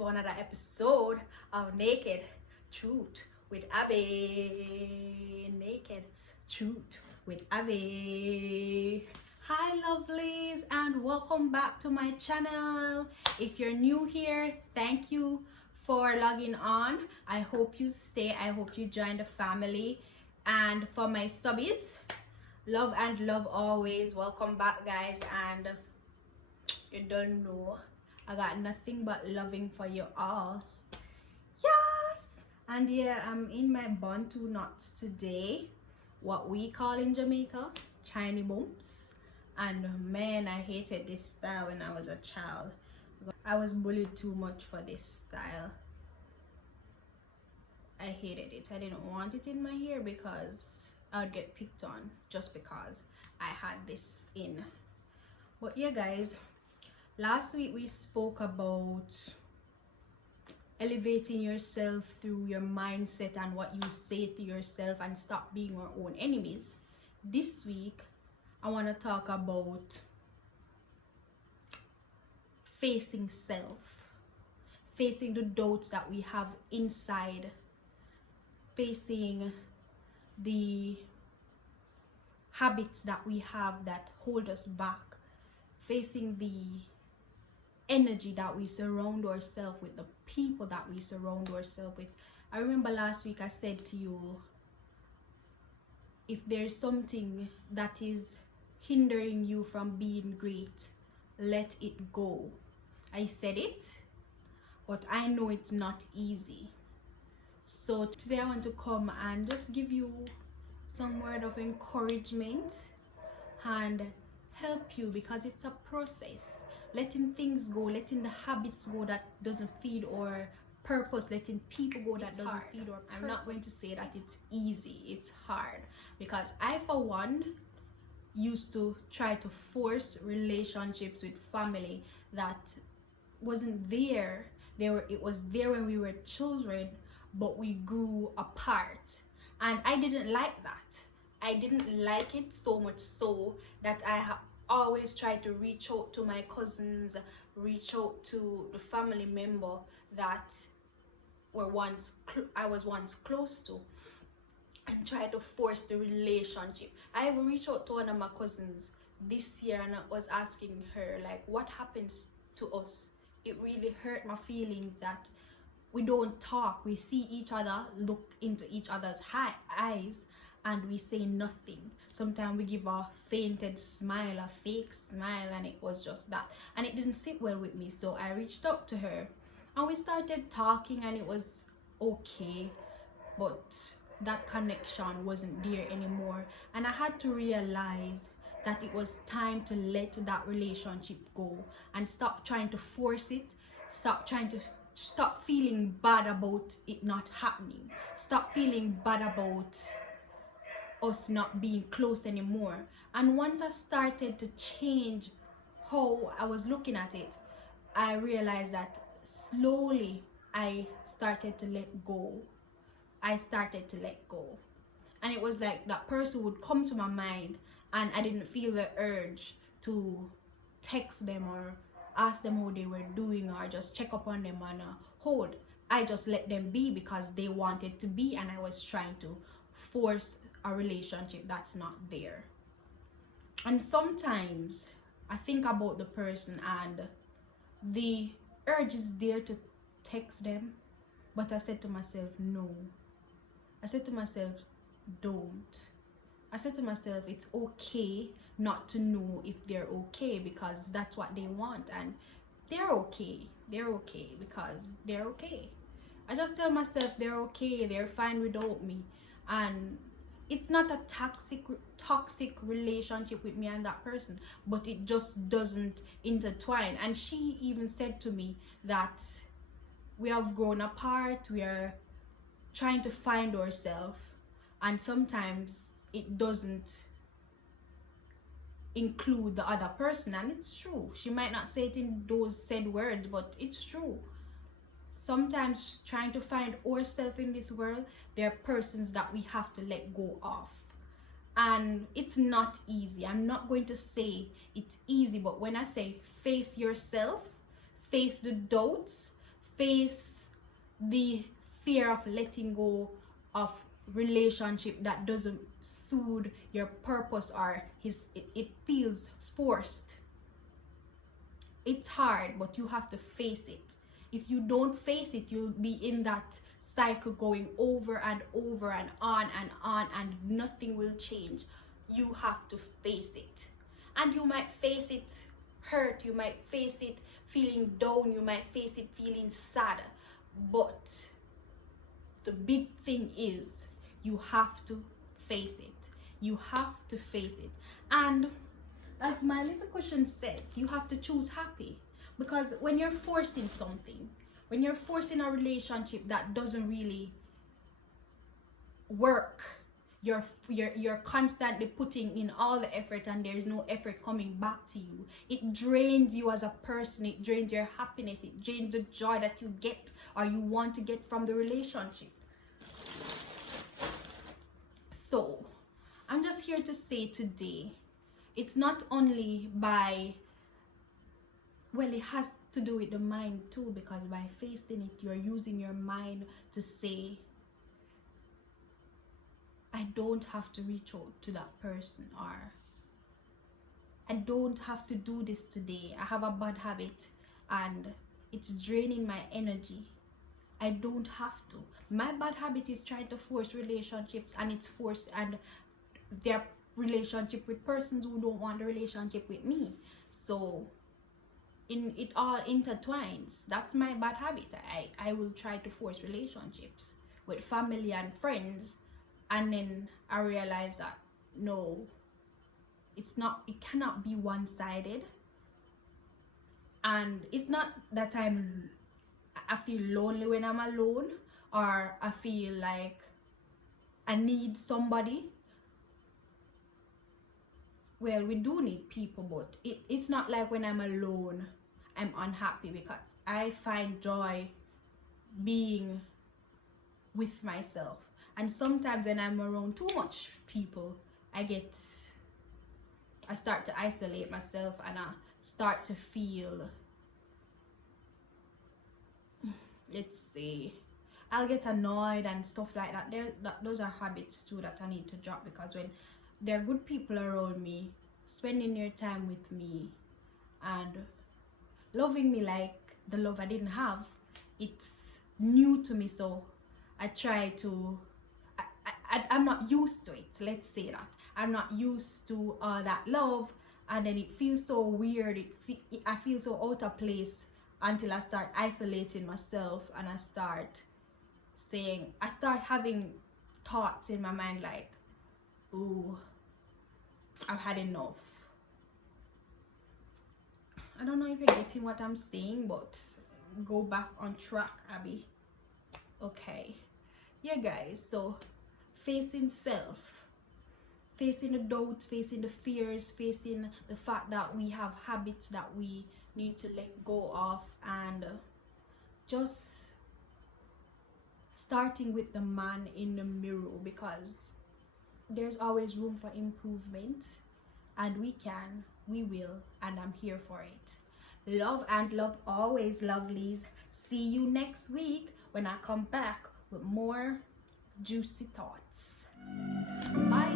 to another episode of Naked Truth with Abby. Naked Truth with Abby. Hi lovelies, and welcome back to my channel. If you're new here, thank you for logging on. I hope you stay. I hope you join the family. And for my subbies, love and love always. Welcome back, guys. And you don't know, I got nothing but loving for you all. Yes. And yeah, I'm in my Bantu knots today, what we call in Jamaica Chinese bumps. And man, I hated this style when I was a child. I was bullied too much for this style. I hated it. I didn't want it in my hair because I would get picked on just because I had this in. But yeah, guys, last week we spoke about elevating yourself through your mindset and what you say to yourself and stop being your own enemies. This week I want to talk about facing self, facing the doubts that we have inside, facing the habits that we have that hold us back, facing the energy that we surround ourselves with, the people that we surround ourselves with. I remember last week I said to you, if there's something that is hindering you from being great, let it go. I said it, but I know it's not easy. So today I want to come and just give you some word of encouragement and help you, because it's a process. Letting things go, letting the habits go that doesn't feed our purpose, letting people go that doesn't feed our purpose. I'm not going to say that it's easy, it's hard, because I for one used to try to force relationships with family that wasn't there. It was there when we were children, but we grew apart, and I didn't like that. I didn't like it so much so that I have always tried to reach out to my cousins, reach out to the family member that I was once close to, and try to force the relationship. I have reached out to one of my cousins this year and I was asking her, like, what happens to us? It really hurt my feelings that we don't talk. We see each other, look into each other's eyes, and we say nothing. Sometimes we give a fainted smile, a fake smile, and it was just that. And it didn't sit well with me, so I reached out to her and we started talking, and it was okay, but that connection wasn't there anymore. And I had to realize that it was time to let that relationship go and stop trying to force it, stop feeling bad about it not happening, stop feeling bad about us not being close anymore. And once I started to change how I was looking at it, I realized that slowly I started to let go. And it was like that person would come to my mind and I didn't feel the urge to text them or ask them how they were doing or just check up on them and hold. I just let them be because they wanted to be, and I was trying to force a relationship that's not there. And sometimes I think about the person and the urge is there to text them, but I said to myself, no. I said to myself, don't. I said to myself, it's okay not to know if they're okay, because that's what they want, and they're okay because they're okay. I just tell myself they're okay, they're fine without me. And it's not a toxic relationship with me and that person, but it just doesn't intertwine. And she even said to me that we have grown apart, we are trying to find ourselves, and sometimes it doesn't include the other person. And it's true. She might not say it in those said words, but it's true. Sometimes trying to find ourselves in this world, there are persons that we have to let go of, and it's not easy. I'm not going to say it's easy, but when I say face yourself, face the doubts, face the fear of letting go of relationship that doesn't suit your purpose, or it feels forced. It's hard, but you have to face it. If you don't face it, you'll be in that cycle going over and over and on, and nothing will change. You have to face it. And you might face it hurt, you might face it feeling down, you might face it feeling sad. But the big thing is you have to face it. You have to face it. And as my little question says, you have to choose happy. Because when you're forcing something, when you're forcing a relationship that doesn't really work, you're constantly putting in all the effort and there's no effort coming back to you. It drains you as a person. It drains your happiness. It drains the joy that you get or you want to get from the relationship. So I'm just here to say today, it's not only by, well, it has to do with the mind too, because by facing it, you're using your mind to say, I don't have to reach out to that person, or I don't have to do this today. I have a bad habit and it's draining my energy. I don't have to. My bad habit is trying to force relationships, and it's forced, and their relationship with persons who don't want the relationship with me. So it all intertwines. That's my bad habit. I will try to force relationships with family and friends, and then I realize that no, it cannot be one-sided. And it's not that I feel lonely when I'm alone, or I feel like I need somebody. Well, we do need people, but it's not like when I'm alone I'm unhappy, because I find joy being with myself. And sometimes when I'm around too much people, I start to isolate myself, and I start to feel, let's say, I'll get annoyed and stuff like that. Those are habits too that I need to drop, because when there are good people around me, spending their time with me and loving me like the love I didn't have, it's new to me. So I try to, I'm not used to it. Let's say that I'm not used to that love, and then it feels so weird. I feel so out of place until I start isolating myself, and I start having thoughts in my mind like, ooh, I've had enough. I don't know if you're getting what I'm saying, but go back on track, Abby. Okay. Yeah, guys, so facing self, facing the doubts, facing the fears, facing the fact that we have habits that we need to let go of, and just starting with the man in the mirror, because there's always room for improvement, and we will, and I'm here for it. Love and love always, lovelies. See you next week when I come back with more juicy thoughts. Bye.